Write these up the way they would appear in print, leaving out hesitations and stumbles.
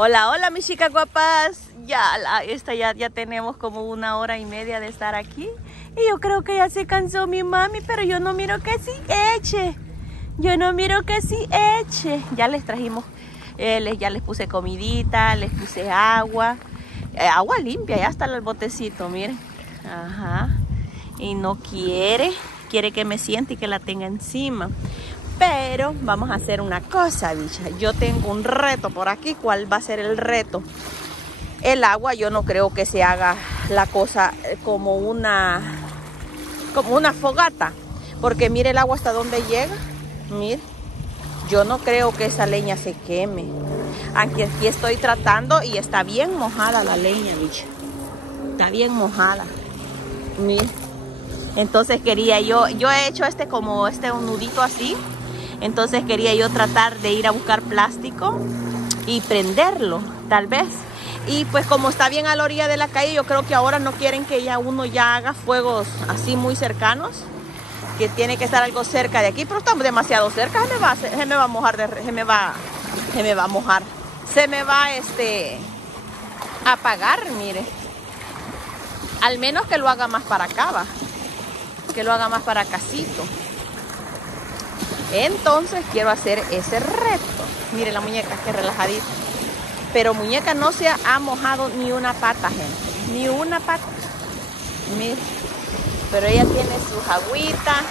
Hola, hola mis chicas guapas. Ya tenemos como 1 hora y media de estar aquí. Y yo creo que ya se cansó mi mami, pero yo no miro que sí eche. Ya les trajimos, ya les puse comidita, les puse agua. Agua limpia, ya está el botecito, miren. Ajá. Y no quiere que me siente y que la tenga encima. Pero vamos a hacer una cosa, bicha. Yo tengo un reto por aquí. ¿Cuál va a ser el reto? El agua, yo no creo que se haga la cosa como una fogata. Porque mire el agua hasta dónde llega. Mire. Yo no creo que esa leña se queme. Aunque aquí estoy tratando y está bien mojada la leña, bicha. Está bien mojada. Mire. Entonces quería yo he hecho un nudito así. Entonces quería yo tratar de ir a buscar plástico y prenderlo, tal vez. Y pues como está bien a la orilla de la calle, yo creo que ahora no quieren que uno haga fuegos así muy cercanos. Que tiene que estar algo cerca de aquí, pero estamos demasiado cerca. Se me va a mojar, a apagar, mire. Al menos que lo haga más para acá, va. Que lo haga más para acasito. Entonces quiero hacer ese reto. Mire la muñeca, que relajadita. Pero muñeca no se ha mojado ni una pata, gente. Ni una pata. Mire. Pero ella tiene sus agüitas.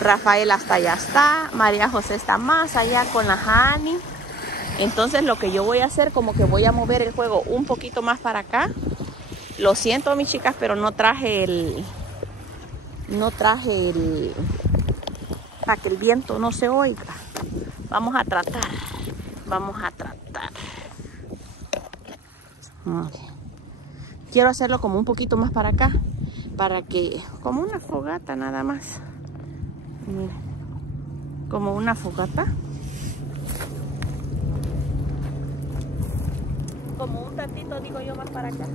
Rafael hasta allá está. María José está más allá con la Hani. Entonces lo que yo voy a hacer, como que voy a mover el juego un poquito más para acá. Lo siento, mis chicas, pero no traje el para que el viento no se oiga. Vamos a tratar. Okay. Quiero hacerlo como un poquito más para acá, para que, como una fogata nada más. Mira, como una fogata. Como un tantito, digo yo, más para acá.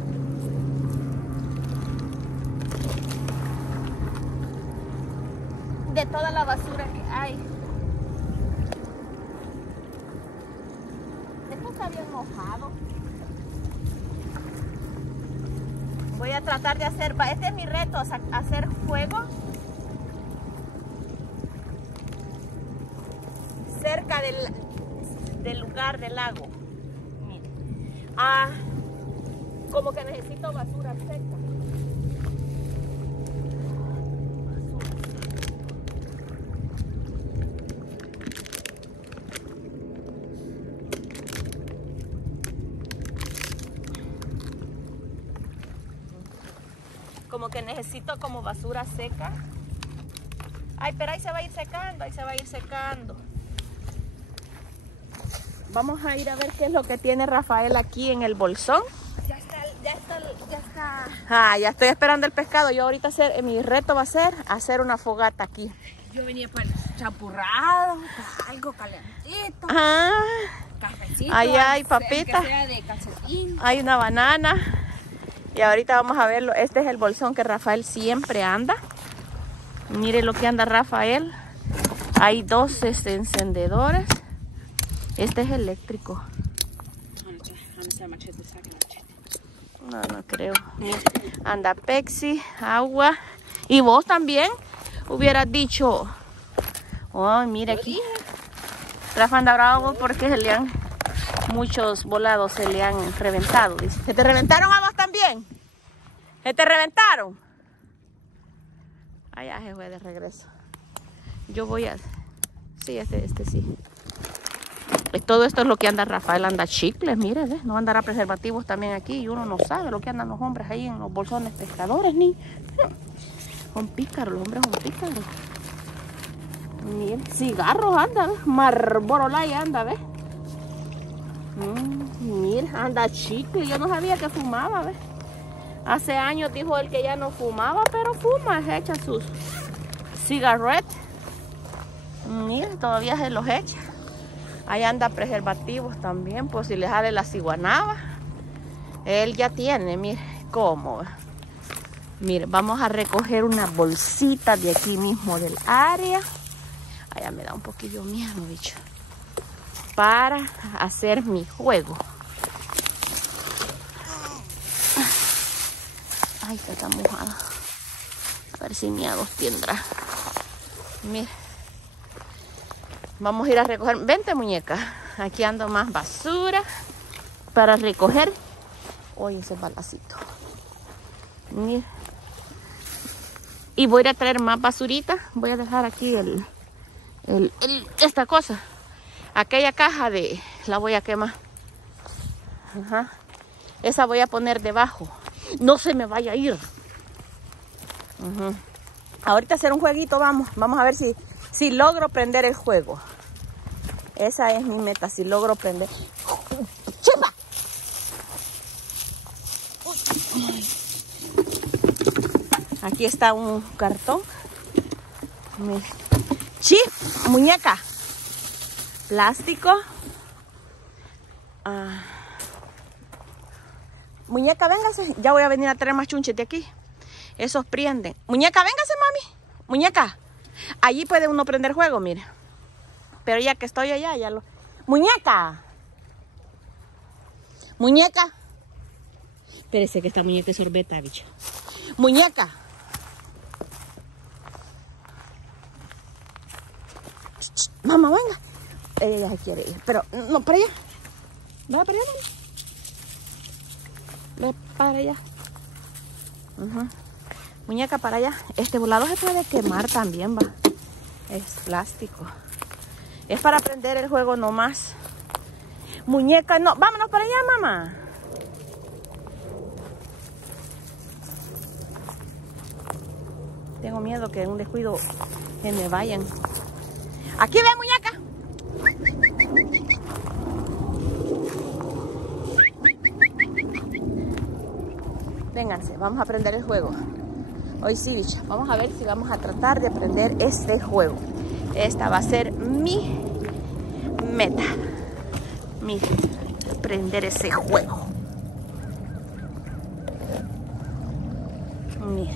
De toda la basura que hay. Esto está bien mojado. Voy a tratar de hacer, este es mi reto, hacer fuego cerca del lugar del lago. Miren. Como que necesito basura seca. Como que necesito como basura seca. Ay, pero ahí se va a ir secando, Vamos a ir a ver qué es lo que tiene Rafael aquí en el bolsón. Ya está. Ya estoy esperando el pescado. Yo ahorita mi reto va a ser hacer una fogata aquí. Yo venía para el champurrado, algo calentito. Cafecito. Ahí hay papita. De calcetín. Hay una banana. Y ahorita vamos a verlo. Este es el bolsón que Rafael siempre anda. Mire lo que anda Rafael. Hay 2 encendedores. Este es eléctrico. No creo. Mire, anda Pepsi, agua. Y vos también hubieras dicho. Oh, mira aquí. Rafa anda bravo porque muchos volados se le han reventado. Dice. ¿Se te reventaron a vos también? ¿Se te reventaron? Allá se fue de regreso. Yo voy a... Sí, este sí. Todo esto es lo que anda Rafael. Anda chicles, mire, no andará preservativos también aquí. Y uno no sabe lo que andan los hombres ahí en los bolsones pescadores, ni... Son pícaros, los hombres son pícaros. Miren, cigarros anda, ¿ves? Marlboro Light anda, ¿ves? Mira, anda chicle. Yo no sabía que fumaba, ¿ves? Hace años dijo él que ya no fumaba, pero fuma, echa sus cigarrettes. Mira, todavía se los echa. Ahí anda preservativos también, por si le sale la ciguanaba. Él ya tiene, mire, cómo. Mire, vamos a recoger una bolsita de aquí mismo del área. Allá me da un poquillo miedo, bicho. Para hacer mi juego. Ay, está mojada. A ver si miados tendrá. Mira. Vamos a ir a recoger. Vente, muñeca. Aquí ando más basura para recoger. Oye, ese balacito. Mira. Y voy a ir a traer más basurita. Voy a dejar aquí esta cosa. Aquella caja la voy a quemar. Ajá. Esa voy a poner debajo. No se me vaya a ir. Ahorita hacer un jueguito, vamos. Vamos a ver si logro prender el juego. Esa es mi meta, si logro prender. ¡Chipa! Aquí está un cartón. ¡Chip! Muñeca. Plástico. Muñeca, véngase. Ya voy a venir a traer más chunches de aquí. Esos prenden. Muñeca, véngase, mami. Muñeca. Allí puede uno prender juego, mire. Pero ya que estoy allá, ya lo... ¡Muñeca! ¡Muñeca! Espérese que esta muñeca es sorbeta, bicho. ¡Muñeca! Mamá, venga. Ella se quiere ir. Pero, no, para allá. Ve para allá, mami. Ve para allá. Muñeca, para allá. Este volador se puede quemar también, va. Es plástico. Es para prender el juego nomás. Muñeca, no. Vámonos para allá, mamá. Tengo miedo que en un descuido se me vayan. Aquí ve, muñeca. Vénganse, vamos a aprender el juego. Hoy sí, bicha. Vamos a ver si vamos a tratar de aprender este juego. Esta va a ser mi meta. Aprender ese juego. Mira.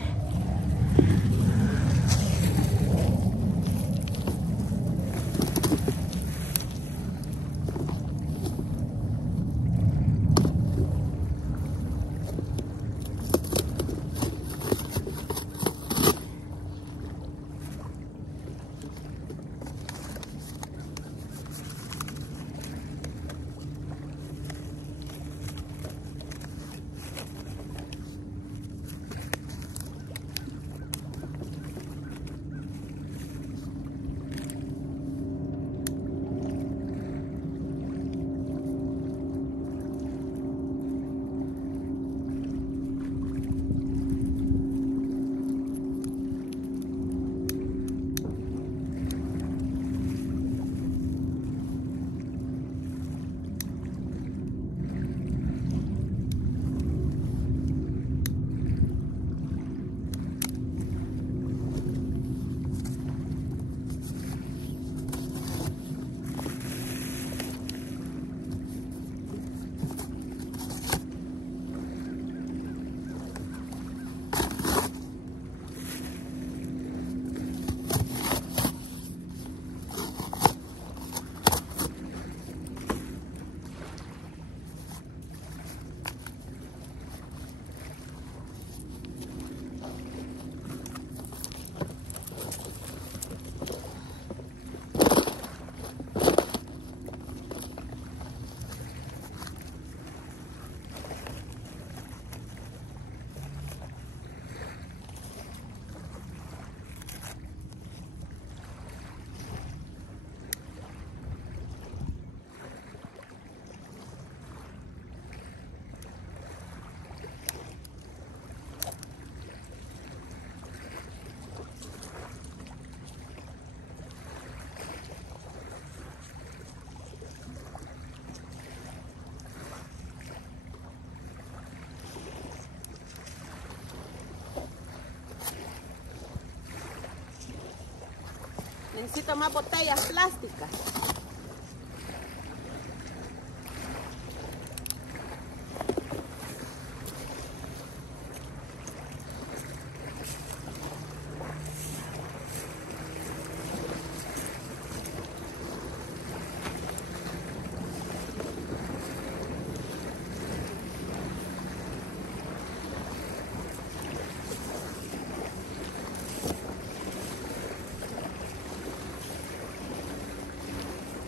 Necesito más botellas plásticas.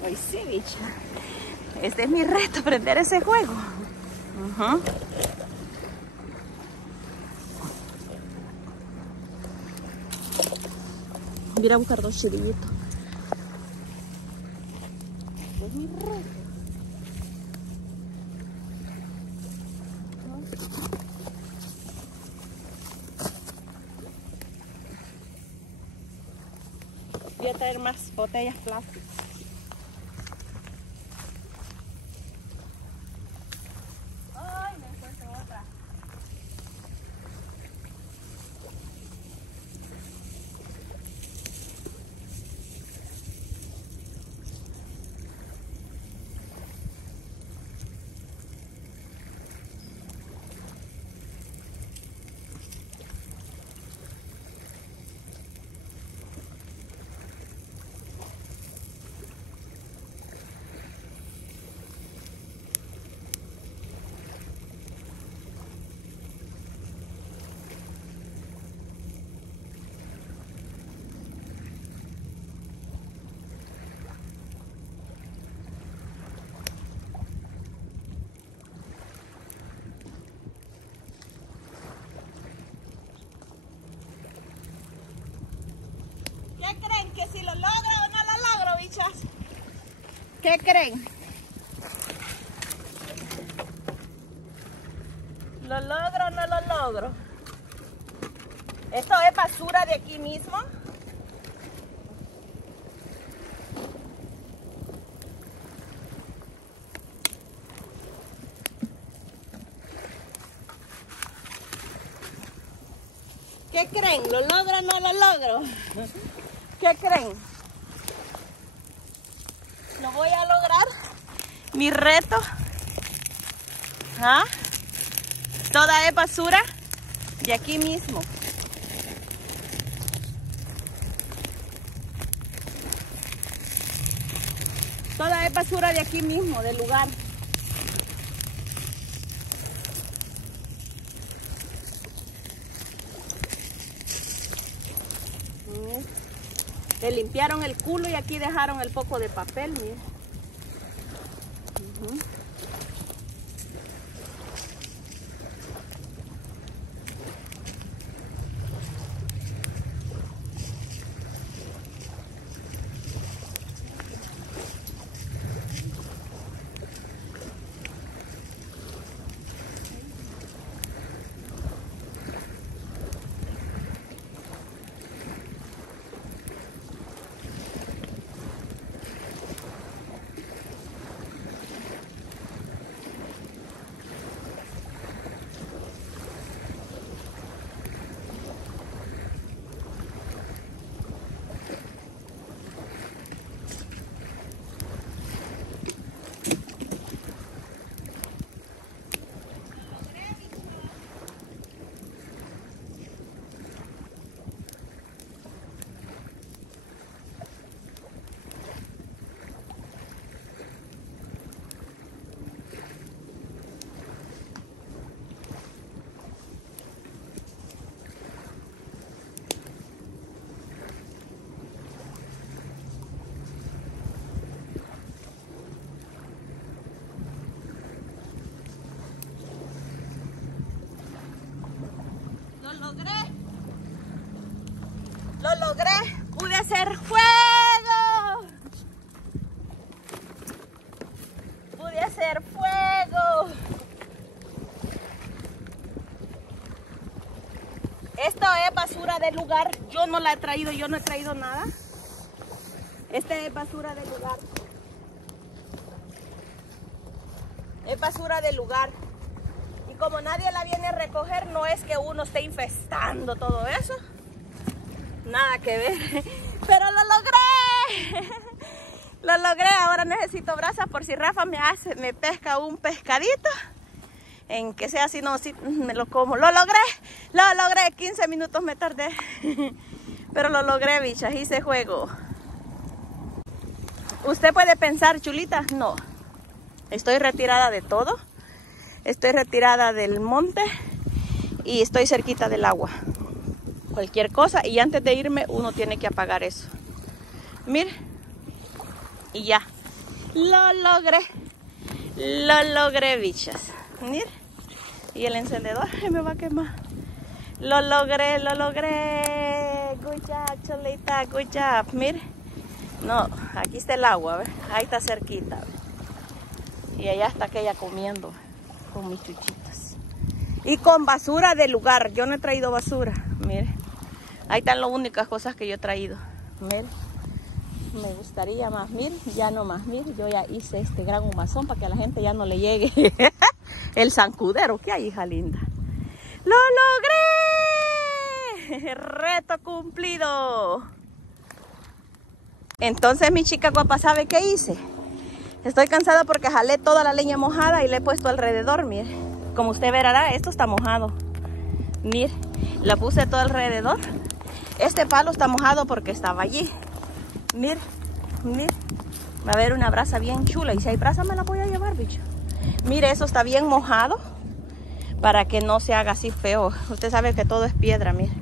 Pues sí, bicha. Este es mi reto, aprender ese juego. Voy a ir a buscar 2 chirillitos. Es mi reto. Voy a traer más botellas plásticas. Ay, me encuentro otra. ¿Qué creen? ¿Que si lo logro o no lo logro, bichas? ¿Qué creen? ¿Lo logro o no lo logro? Esto es basura de aquí mismo. ¿Qué creen? ¿Lo logro o no lo logro? ¿Qué creen? ¿Lo voy a lograr? Mi reto. ¿Ah? Toda es basura de aquí mismo. Toda es basura de aquí mismo, del lugar. Le limpiaron el culo y aquí dejaron el poco de papel, miren. Lo logré, pude hacer fuego. Pude hacer fuego. Esto es basura del lugar. Yo no la he traído, yo no he traído nada. Este es basura del lugar. Es basura del lugar. Y como nadie la viene a recoger, no es que uno esté infestando todo eso. Nada que ver. Pero lo logré. Lo logré. Ahora necesito brasas por si Rafa me pesca un pescadito. En que sea así, no, sí, me lo como. Lo logré. 15 minutos me tardé. Pero lo logré, bichas. Hice juego. Usted puede pensar, chulita, no. Estoy retirada de todo. Estoy retirada del monte. Y estoy cerquita del agua. Cualquier cosa. Y antes de irme, uno tiene que apagar eso. Mire. Y ya. Lo logré. Lo logré, bichas. Miren. Y el encendedor me va a quemar. Lo logré, lo logré. Good job, Cholita, good job. Mire. No, aquí está el agua, ¿ves? Ahí está cerquita, ¿ves? Y allá está aquella comiendo con mis chuchitos. Y con basura del lugar. Yo no he traído basura. Mire. Ahí están las únicas cosas que yo he traído. Mire. Me gustaría más, mire. Ya no más, mire. Yo ya hice este gran humazón para que a la gente ya no le llegue el zancudero que hay, hija linda. ¡Lo logré! Reto cumplido. Entonces, mi chica guapa, ¿sabe qué hice? Estoy cansada porque jalé toda la leña mojada y le he puesto alrededor, mire. Como usted verá, esto está mojado. Mire, la puse todo alrededor. Este palo está mojado porque estaba allí. Mire, mire. Va a haber una brasa bien chula. Y si hay brasa me la voy a llevar, bicho. Mire, eso está bien mojado. Para que no se haga así feo. Usted sabe que todo es piedra, mire.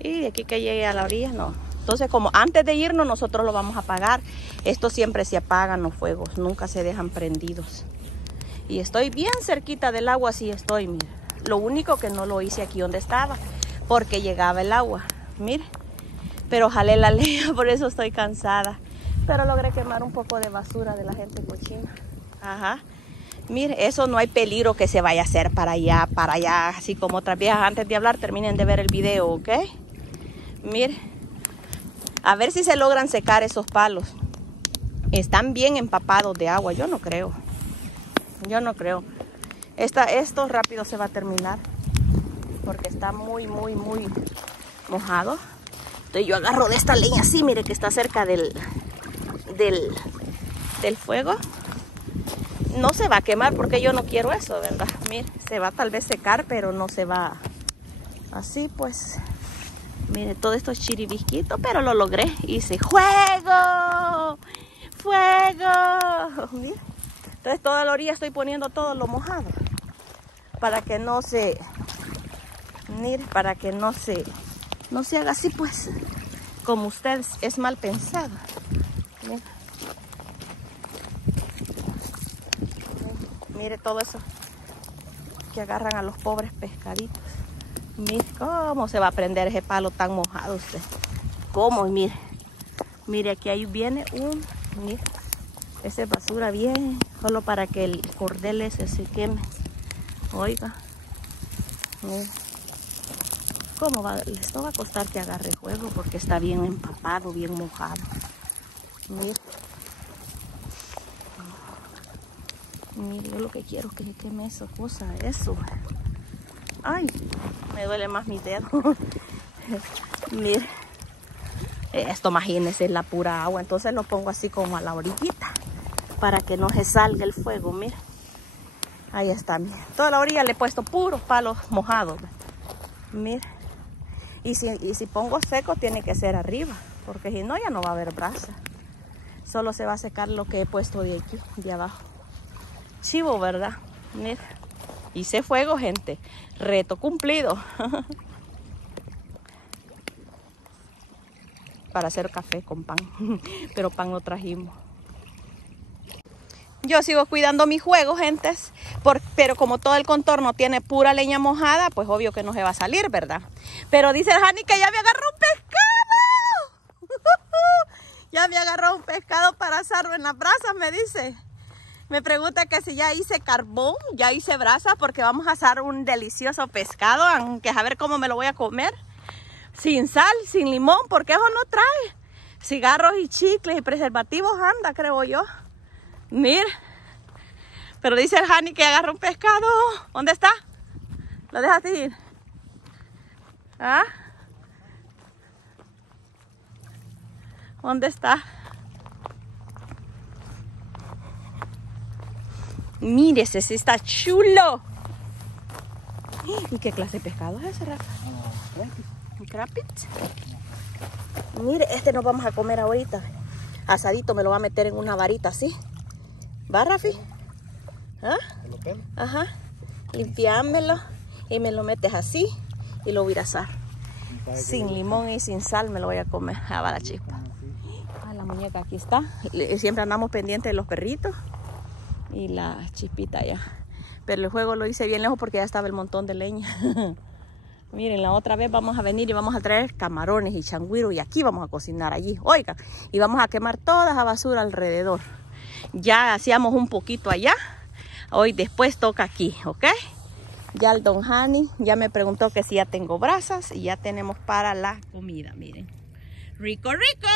Y de aquí que llegue a la orilla, no. Entonces, como antes de irnos, nosotros lo vamos a apagar. Estos siempre se apagan los fuegos, nunca se dejan prendidos. Y estoy bien cerquita del agua, así estoy, mire. Lo único que no lo hice aquí donde estaba, porque llegaba el agua, mire. Pero jalé la leña, por eso estoy cansada. Pero logré quemar un poco de basura de la gente cochina. Ajá. Mire, eso no hay peligro que se vaya a hacer para allá, así como otras viejas. Antes de hablar, terminen de ver el video, ¿ok? Mire. A ver si se logran secar esos palos. Están bien empapados de agua. Yo no creo. Yo no creo. Esto rápido se va a terminar. Porque está muy mojado. Entonces yo agarro de esta leña así. Mire que está cerca del fuego. No se va a quemar porque yo no quiero eso, ¿verdad? Mire, se va tal vez secar, pero no se va así, pues. Mire, todo esto es chiribisquito, pero lo logré. Hice ¡fuego! ¡Fuego! Mire. Entonces toda la orilla estoy poniendo todo lo mojado. Para que no se... Mire, para que no se haga así, pues. Como usted es mal pensado. Mire. Mire todo eso que agarran a los pobres pescaditos. Mire cómo se va a prender ese palo tan mojado usted. ¿Cómo? Mire. Mire, aquí ahí viene mire. Esa es basura bien. Solo para que el cordel ese se queme. Oiga. Mire. ¿Cómo va? Esto va a costar que agarre fuego porque está bien empapado, bien mojado. Mire. Mire, yo lo que quiero es que se queme esa cosa, eso. Ay, me duele más mi dedo. Mire, esto imagínense es la pura agua, entonces lo pongo así como a la orillita para que no se salga el fuego, mire. Ahí está, mire. Toda la orilla le he puesto puros palos mojados. Mire. Y si pongo seco tiene que ser arriba, porque si no ya no va a haber brasa. Solo se va a secar lo que he puesto de aquí, de abajo. Chivo, ¿verdad? Mira. Hice fuego, gente. Reto cumplido. Para hacer café con pan. Pero pan no trajimos. Yo sigo cuidando mi juego, gentes. Pero como todo el contorno tiene pura leña mojada, pues obvio que no se va a salir, ¿verdad? Pero dice el Hani que ya me agarró un pescado. Ya me agarró un pescado para asarlo en las brasas, me dice. Me pregunta que si ya hice carbón, ya hice brasa, porque vamos a asar un delicioso pescado, aunque a ver cómo me lo voy a comer. Sin sal, sin limón, porque eso no trae. Cigarros y chicles y preservativos anda, creo yo. Mira. Pero dice el Hani que agarró un pescado. ¿Dónde está? ¿Lo dejaste ir? ¿Ah? ¿Dónde está? Mire, ese sí está chulo. ¿Y qué clase de pescado es ese, Rafa? ¿Un crapit? Mire, este nos vamos a comer ahorita. Asadito, me lo va a meter en una varita así. ¿Va, Rafi? ¿Ah? Ajá. Limpiámelo y me lo metes así y lo voy a asar. Sin limón y sin sal me lo voy a comer. A la chispa. A la muñeca aquí está. Siempre andamos pendientes de los perritos. Y la Chispita ya. Pero el juego lo hice bien lejos porque ya estaba el montón de leña. Miren, la otra vez vamos a venir y vamos a traer camarones y changüiro. Y aquí vamos a cocinar allí. Oigan, y vamos a quemar toda esa basura alrededor. Ya hacíamos un poquito allá. Hoy después toca aquí, ¿ok? Ya el don Hani ya me preguntó que si ya tengo brasas. Y ya tenemos para la comida, miren. ¡Rico, rico!